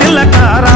తిలకారా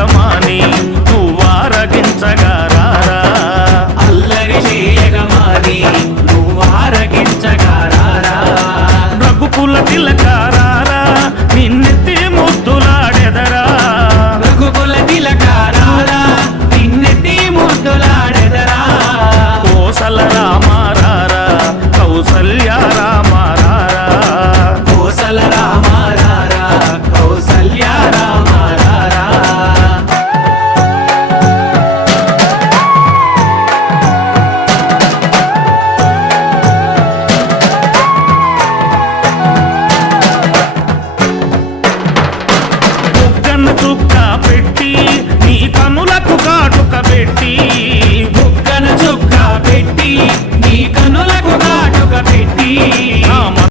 యజమాని నువ్వారగించగారా అల్లరి యజమాని నువ్వారగించగారా రఘుకుల తిలకారారా నిన్నెత్తి ముద్దులాడెదరా? రఘుకుల తిలకారారా నిన్నెత్తి ముద్దులాడెదరా? కోసల రామారారా కౌసల్యా చుక్క పెట్టి నీ కనుల